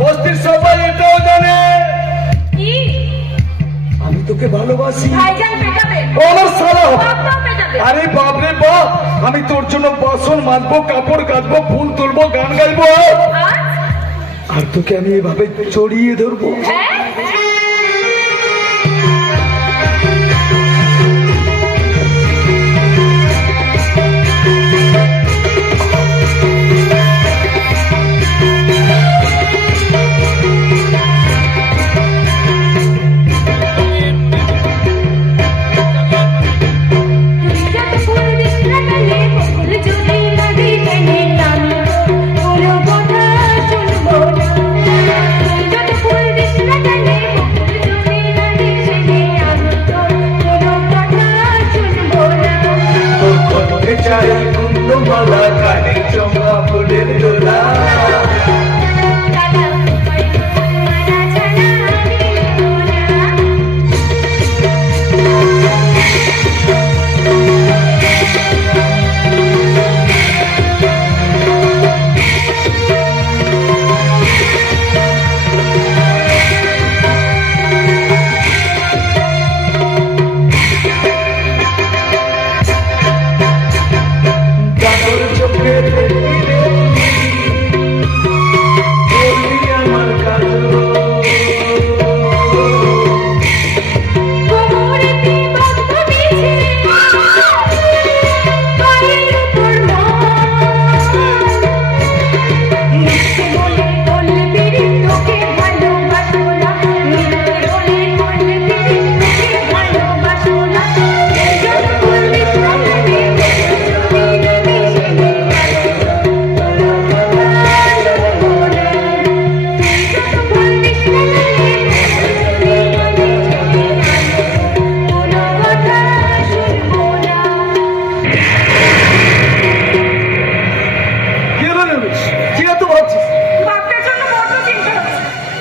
বস্তির সবাই এটাও জানে আমি তোকে ভালোবাসি। আমার সারা আরে বাপরে বাপ, আমি তোর জন্য বাসন মাজবো, কাপড় কাচবো, ফুল তুলবো, গান গাইবো, আর তোকে আমি এভাবে জড়িয়ে ধরবো।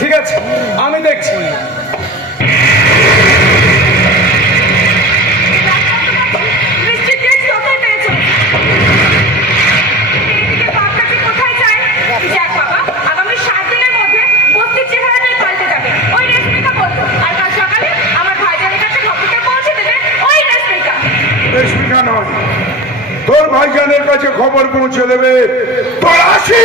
ঠিক আছে, আমি দেখছি। রেশমিকা নয়, তোর ভাইজানের কাছে খবর পৌঁছে দেবে তোর আসি।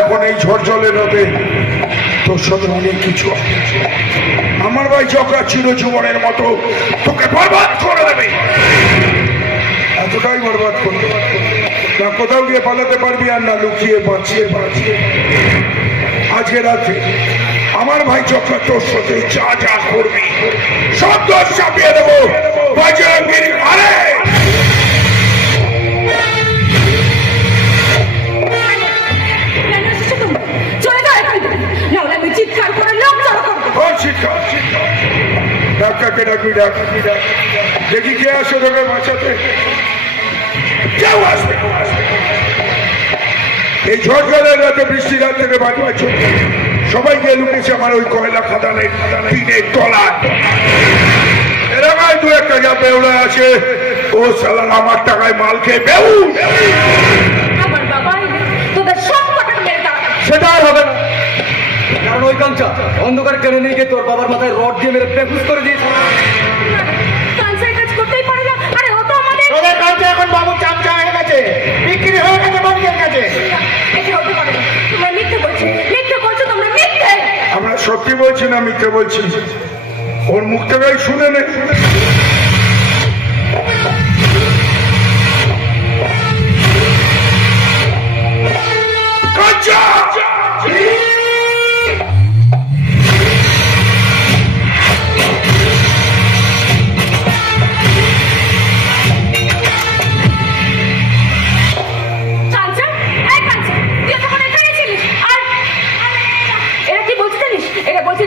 এখন এই ঝড় জলের রোদে তোর সাথে অনেক কিছু, আমার ভাই চক্রা চিরজীবনের মতো তোকে বরবাদ করে দেবে, এতটাই বরবাদ করতে না কোথাও গিয়ে পালাতে পারবি আর না লুকিয়ে বাঁচিয়ে আজকে রাতে আমার ভাই চক্রা তোর সাথে যা যা করবি সব দোষ চাপিয়ে দেবো। আরে ডাক্তারকে ডাকবি, দেখি কে আসে তোকে বাঁচাতে। কেউ আসবে, এই ঝড় জলের রাতে বৃষ্টি রাত থেকে বাঁচছে সবাই গিয়ে লুকেছে আমার ওই কয়লা খাদানের টিনের তলায়। এলাকায় দু একটা যা বেউড়া আছে ও সালা আমার টাকায় মাল খেয়ে বেউ। সেটা আর হবে না, কারণ ওই কাঞ্চা অন্ধকার কেড়ে নিয়ে গিয়ে তোর বাবার মাথায় রড দিয়ে মেরে বেহুশ করে দিয়েছে। এখন বাবু চামচা হয়ে গেছে, বিক্রি হয়ে গেছে মানুষের কাছে। আমরা সত্যি বলছি না মিথ্যে বলছি, ওর মুখ থেকেই শুনে নে।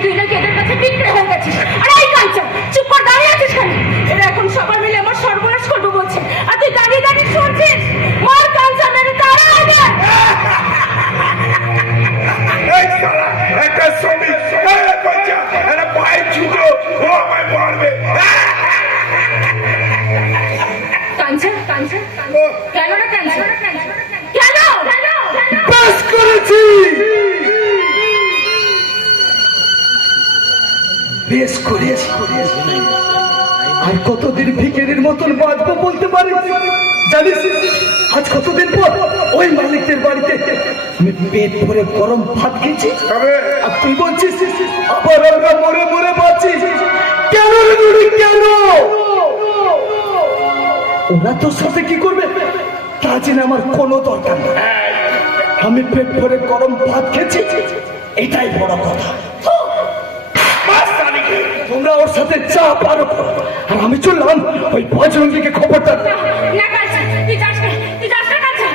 তুই নাকি এদের কাছে বিক্রি হয়ে গেছিস। আরে এই কাঞ্চন, চুপ করে দাঁড়িয়ে আছিস কেন? কাঞ্চন কেন রে কাঞ্চন কেন বাস করেছি, বেশ করেছি। আর কতদিন ভিখারির মতন বাঁচবো বলতে পারি জানিস? আজ কতদিন পর ওই মালিকদের বাড়িতে আমি পেট ভরে গরম ভাত খেয়েছি, আর তুই বলছিস আবার আমরা মরে মরে বাঁচছি। কেন রে নুরি, কেন? ওরা তোর সাথে কি করবে তা জেনে আমার কোনো দরকার নেই। আমি পেট ভরে গরম ভাত খেয়েছি, এটাই বড় কথা। তোমরা ওর সাথে চা পারো, আর আমি চললাম ওই বজরঙ্গীকে খবরটা। না কাঞ্চন তুই যাস না কাঞ্চন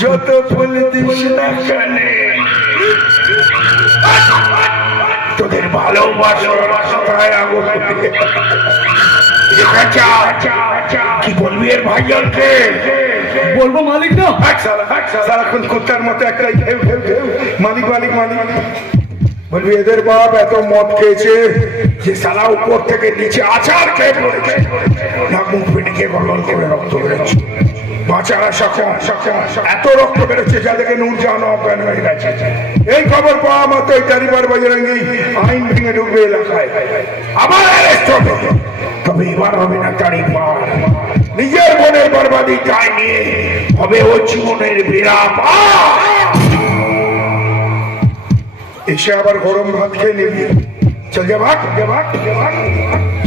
যত ফুল দিস না কেন, তোদের ভালোবাসার রাস্তায় আগুন। কি বলবি এর ভাইয়ানকে? বলবো মালিক না, সারাক্ষণ কুত্তার মতো একটাই ঘেউ ঘেউ ঘেউ, মালিক মালিক মালিক। বলবি এদের বাপ এত মদ খেয়েছে যে সালা উপর থেকে নিচে আচার খেয়ে পড়েছে, নাক মুখ ফেটে গিয়ে গলগল করে রক্ত বেরোচ্ছে। বাচ্চারা এত রক্ত বেরোচ্ছে যাদেরকে নূর জাহান অজ্ঞান হয়ে গেছে। এই খবর পাওয়া মাত্র চারিবার বজরঙ্গী আইন ভেঙে ঢুকবে এলাকায়, আবার অ্যারেস্ট হবে। তবে এবার হবে না চারিবার, নিজের মনের বরবাদি চাই নিয়ে হবে ও জীবনের বিরাপ। এসে আবার গরম ভাত খেয়ে নিবি, চল যা ভাগ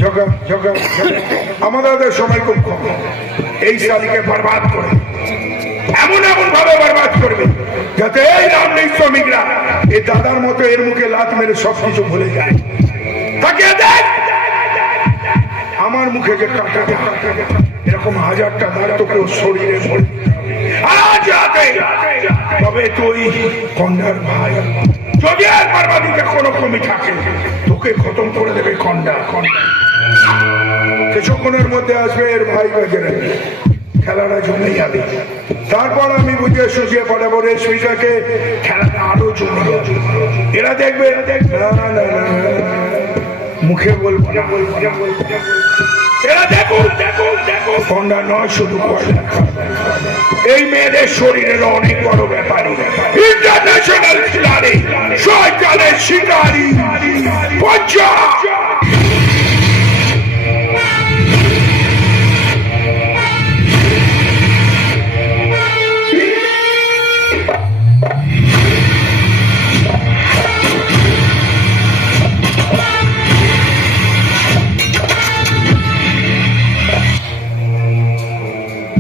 জগা জগা। আমাদের সময় খুব কম, এই শালিকে বরবাদ করে এমন ভাবে বরবাদ করবে যাতে এই নাম নেই শ্রমিকরা এই দাদার মতো এর মুখে লাত মেরে সবকিছু ভুলে যায়। তাকে দেখ আমার মুখে যে কাটা এরকম হাজারটা দাঁড় তোকে শরীরে ভরে, তবে তুই কন্যার ভাই, যদি আর বরবাদিতে কোনো কমি থাকে তোকে খতম করে দেবে কন্যা। কিছুক্ষণের মধ্যে আসবে এর ভাই বজরঙ্গী, খেলাটা জমে যাবে। তারপর আমি বুঝিয়ে সুঝিয়ে পাঠাবো রেশমিটাকে, খেলাটা আরো জমে যাবে। এরা দেখবে মুখে বলবো না, এরা দেখো কন্যা নয় শুধু কয়লা, এই মেয়েদের শরীরের অনেক বড় ব্যাপারী, ইন্টারন্যাশনাল খিলাড়ি, শয়তানের শিকারী পঞ্চা।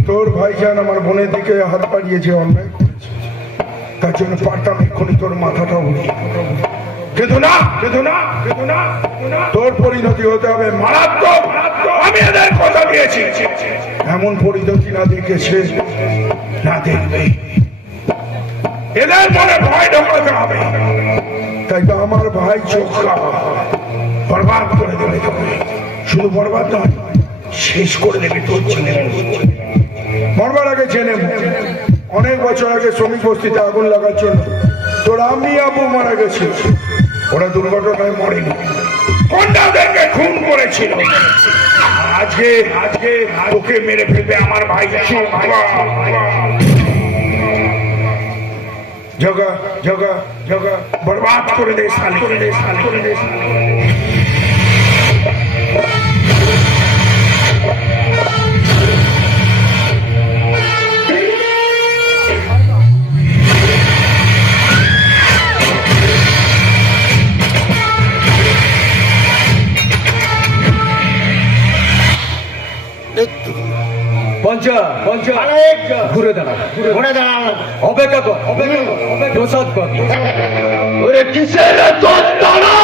তোর ভাইজান আমার বোনের দিকে হাত বাড়িয়েছে, অন্যায় করেছে, তার জন্য পারতাম এক্ষুনি তোর মাথাটা উড়িয়ে, কিন্তু না তোর পরিণতি হতে হবে মারাত্মক। আমি এদের কথা দিয়েছি, এমন পরিণতি না দেখেছে না দেখবে, এদের মনে ভয় ঢোকাতে হবে। তাই তো আমার ভাই চোখ বরবাদ করে দেবে তোকে, শুধু বরবাদ নয় শেষ করে দেবে তোর ছেলে। মরবার আগে জেনে অনেক বছর আগে শ্রমিক বস্তিতে আগুন লাগার জন্য তোর আমি আবু মারা গেছিল, ওরা দুর্ঘটনায় মরেনি, কন্যাদেরকে খুন করেছিল। আজকে তোকে মেরে ফেলবে আমার ভাই। জগা জগা জগা বরবাদ করে দে সালি, করে দে সালি, করে দে সালি। পঞ্চা ঘুরে দাঁড়া, অপেক্ষা কর, প্রসাদ কর। ওরে কিসের দাঁড়া,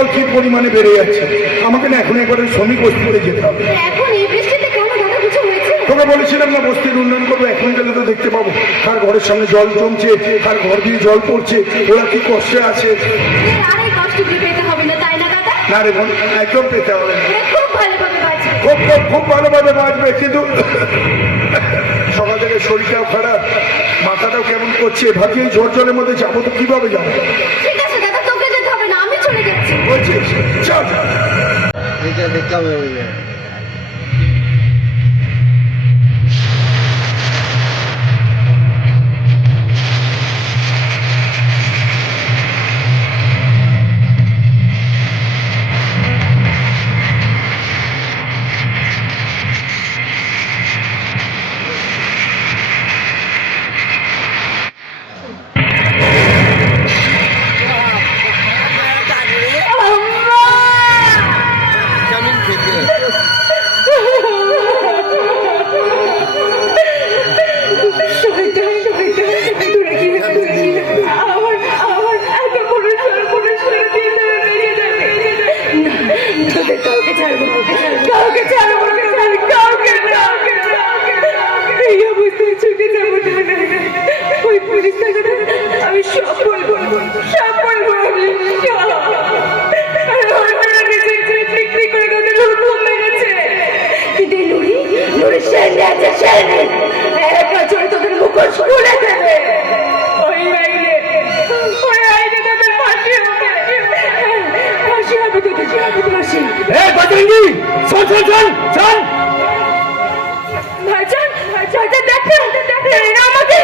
জল কি পরিমাণে বেড়ে যাচ্ছে। আমাকে না এখন একবারে শ্রমিক বস্তি করে যেতে হবে। এখন এই বৃষ্টিতে কেন দাদা কিছু হয়েছে? তোকে বলেছিলাম না বস্তির উন্নয়ন করবো, এখন গেলে তো দেখতে পাবো কার ঘরের সামনে জল জমছে, কার ঘর দিয়ে জল পড়ছে, ওরা কি কষ্টে আছে। আর এই কষ্ট পেতে হবে না, তাই না দাদা? না রে বোন, একদম পেতে হবে না। ওরা খুব ভালোভাবে বাঁচবে। খুব ভালোভাবে বাঁচবে, কিন্তু সকাল থেকে শরীরটাও খারাপ, মাথাটাও কেমন করছে, ভাবছি এই ঝড় জলের মধ্যে যাবো তো কিভাবে যাবো। ঠিক আছে দাদা, তোকে যেতে হবে না, আমি চলে যাচ্ছি। বলছিস চল। দেখতে হবে আমি সব বলবো, সব বলবো। বিক্রি করে তোদের লুট মেরেছে, কিন্তু এই লুড়ি সেনে আছে, সেনে এক বছরে তোদের মুখোশ খুলে দেবে। ওই আইনে তোদের ফাঁসি হবে, ফাঁসি হবে তোদের, ফাঁসি। বজরঙ্গি শোন শোন শোন শোন। ভাইজান দেখেন আমাকে।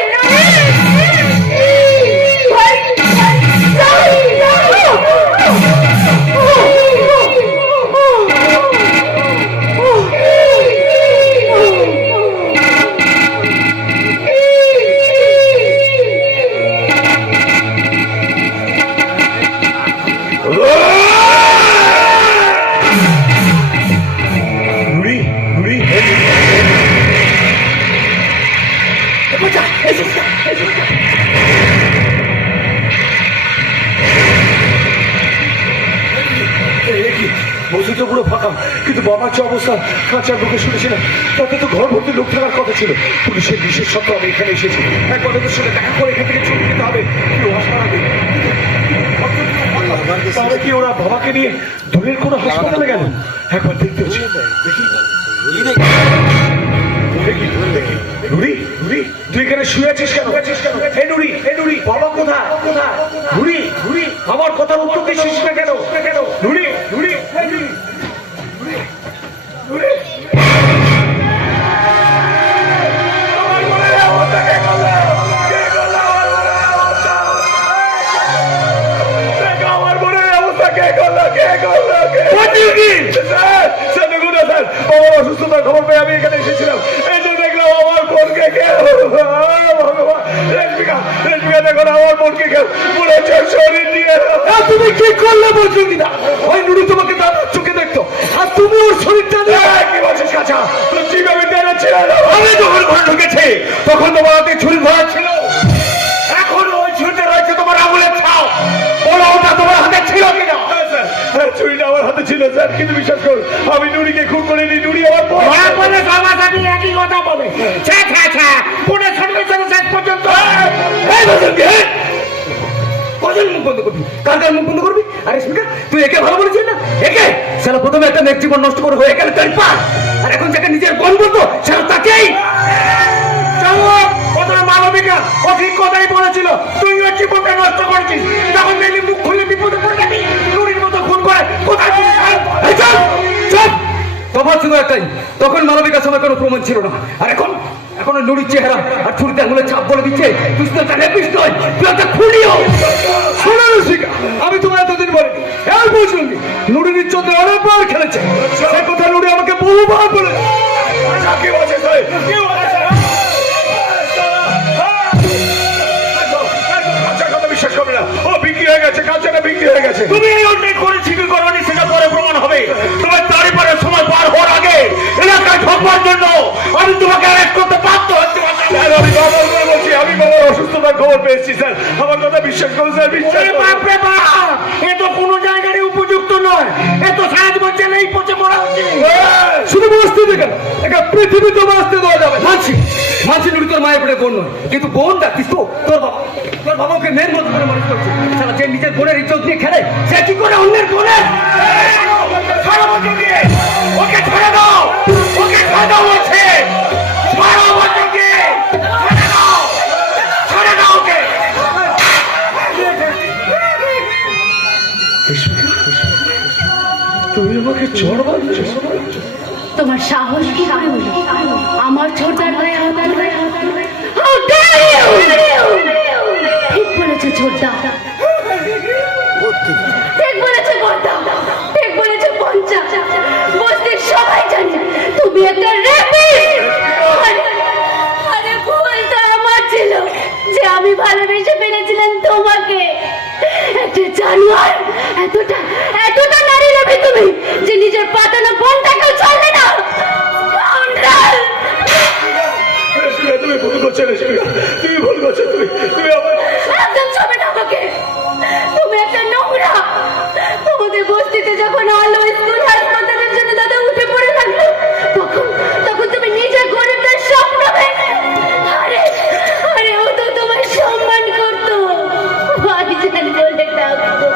মসজিদটা পুরো ফাঁকা, কিন্তু বাবার যে অবস্থা কাঁচার বুকে শুনেছিলাম, তাতে তো ঘর ভর্তি লোক থাকার কথা ছিল। পুলিশের বিশেষ সত্ত্বে আমি এখানে এসেছি, একবার ওদের সাথে দেখা করে এখান থেকে ছুটি দিতে হবে। তাহলে কি ওরা বাবাকে নিয়ে দূরের কোনো হাসপাতালে গেল? একবার দেখতে হচ্ছে। নুরি নুরি, তুই এখানে শুয়ে আছিস কেন? এই নুরি, এই নুরি, বাবা কোথায়? নুরি নুরি, আমার কথার উত্তর দিচ্ছিস না কেন? নুরি নুরি, নুরি নুরি, অসুস্থতার খবর পেয়ে আমি এখানে এসেছিলাম। এই যে দেখলাম আমার বোনকে দেখুন, আমার বোনকে শরীর নিয়ে। তুমি কি করলে বলছো কিনা? ওই নুড়ি তোমাকে দাদার চোখে দেখতো, আর তুমি ওর শরীরটা কি বলছিস? কাছা তুই যেভাবে দাঁড়াচ্ছিল, আমি যখন ঘরে ঢুকেছি তখন তোমার হাতে ছুরি ধরা ছিল, এখন ওই ছুরিতে রয়েছে তোমার আঙুলের ছাপ। বলো ওটা তোমার হাতে ছিল কিনা? ছুরিটা আমার হাতে ছিল স্যার, কিন্তু বিশ্বাস করুন আমি নুরিকে খুন করিনি। নুরি আমার একই কথা বলে। মুখ বন্ধ করবি, কার মুখ বন্ধ করবি? আরে স্পিকার, তুই একে ভালো বলেছিস না? একে সারা প্রথমে একটা মেঘ জীবন নষ্ট করে হয়ে গেল তাই পা, আর এখন যাকে নিজের বোন বলতো সারা তাকেই। মানবিকা ও ঠিক কথাই বলেছিল, তুই ওর জীবনটা নষ্ট করেছিস। যখন দেখলি মুখ খুলে বিপদে পড়ে যাবি, নুরির মতো খুন করে কোথায়? তফাৎ শুধু একটাই, তখন মানবিকার সময় কোনো প্রমাণ ছিল না, আর এখন নুরির চেহারা আর ছুরিতে আঙুলের ছাপ বলে দিচ্ছে তুই তো একটা রেপিস্ট নয়, তুই একটা খুনিও। শোনো রসিকা, আমি তোমার এতদিন বলিনি, এর বুঝলি নুরির ইজ্জতে অনেকবার খেলেছে, সে কথা নুরি আমাকে বহুবার বলে। কি বলছে বিশ্বাস করবে না, ও বিক্রি হয়ে গেছে, কাঁচাটা বিক্রি হয়ে গেছে। তুমি এই অন্যায় করেছি কি করোনি সেটা পরে প্রমাণ হবে। তোমার তারিপারে সময় পার হওয়ার আগে এলাকায় ঢোকবার জন্য আমি তোমাকে অ্যারেস্ট করতে বাধ্য হচ্ছি। আমি বাবার বলছি, আমি বাবার অসুস্থতার খবর পেয়েছি স্যার, আমার কথা বিশ্বাস করুন স্যার, বিশ্বাস। বাপরে বাপ, এ তো কোনো জায়গায় উপযুক্ত শুধু বসতে দেখান একটা পৃথিবী তো বাঁচতে দেওয়া যাবে মানছি মানছি নুড়ি তোর মায়ের পড়ে বোন নয় কিন্তু বোন ডাকিস তো তোর বাবা ওকে মেয়ের মতো করে মানুষ করছে সারা যে নিজের বোনের ইজ্জত নিয়ে খেলে সে কি করে অন্যের বোনের ওকে ছেড়ে দাও ওকে ছেড়ে দাও বলছে ছেড়ে দাও ওকে তুমি আমাকে চড় বাঁধছো তোমার সাহস কি করে হলো আমার ছোটার গায়ে হাত তুলে? ঠিক বলেছে ছোটদা, ঠিক বলেছে বড়দা, ঠিক বলেছে পঞ্চা। বস্তির সবাই জানে তুমি একটা রেপিস্ট। আরে ভুলটা আমার ছিল যে আমি ভালোবেসে ফেলেছিলাম তোমাকে। একটা জানোয়ার, এতটা নারী লোভী তুমি যে নিজের পাতানো বোনটাকেও ছাড়লে না। তুমি ভুল করছো তুমি ভুল করছো তুমি একদম ছবে না আমাকে। তুমি একটা নোংরা। তোমাদের বস্তিতে যখন আলো স্কুল হাসপাতালের জন্য দাদা উঠে পড়ে লাগলো তখন তুমি নিজে গরিবদের স্বপ্ন ভেঙে আরে ও তো তোমার সম্মান করতো, ভাইজান বলে ডাকতো,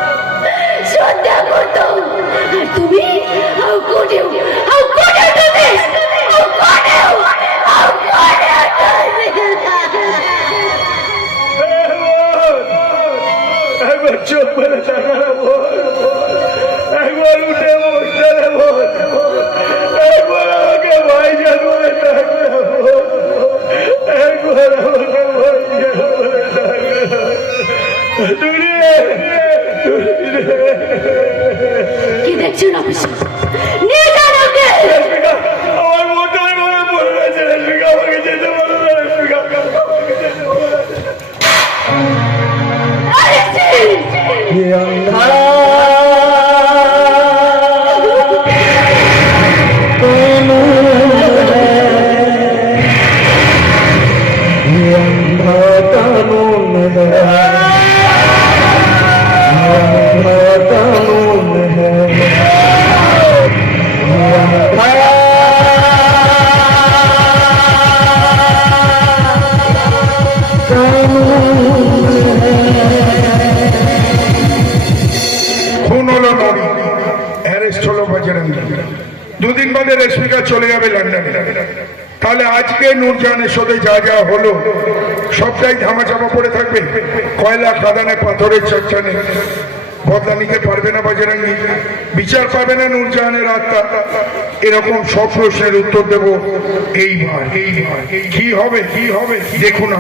শ্রদ্ধা করতো। আর তুমি হাউ কুড ইউ তুমি হাউ কুড একবার চোখ মেরে তাকালে একবার উঠে বসতে একবার আমাকে ভাইজান বলে ডাকলে একবার আমাকে ভাইজান বলে ডাকলে কি দেখছো না নিয়ে যান ওকে। আমার মোটাই মনে পড়ে গেছে রেশমিকা আমাকে যেতে বলো না রেশমিকা দুদিন বাদে রেশমিকা চলে যাবে লন্ডনে। তাহলে আজকে নূরজাহানের সাথে যা যা হলো সবটাই ধামাচাপা পড়ে থাকবে। কয়লা খাদানে পাথরের চর্চা নেই, বদলা নিতে পারবে না বজরঙ্গী, বিচার পাবে না নূরজাহানের আত্মা। এরকম সব প্রশ্নের উত্তর দেব এইবার। কি হবে দেখুন।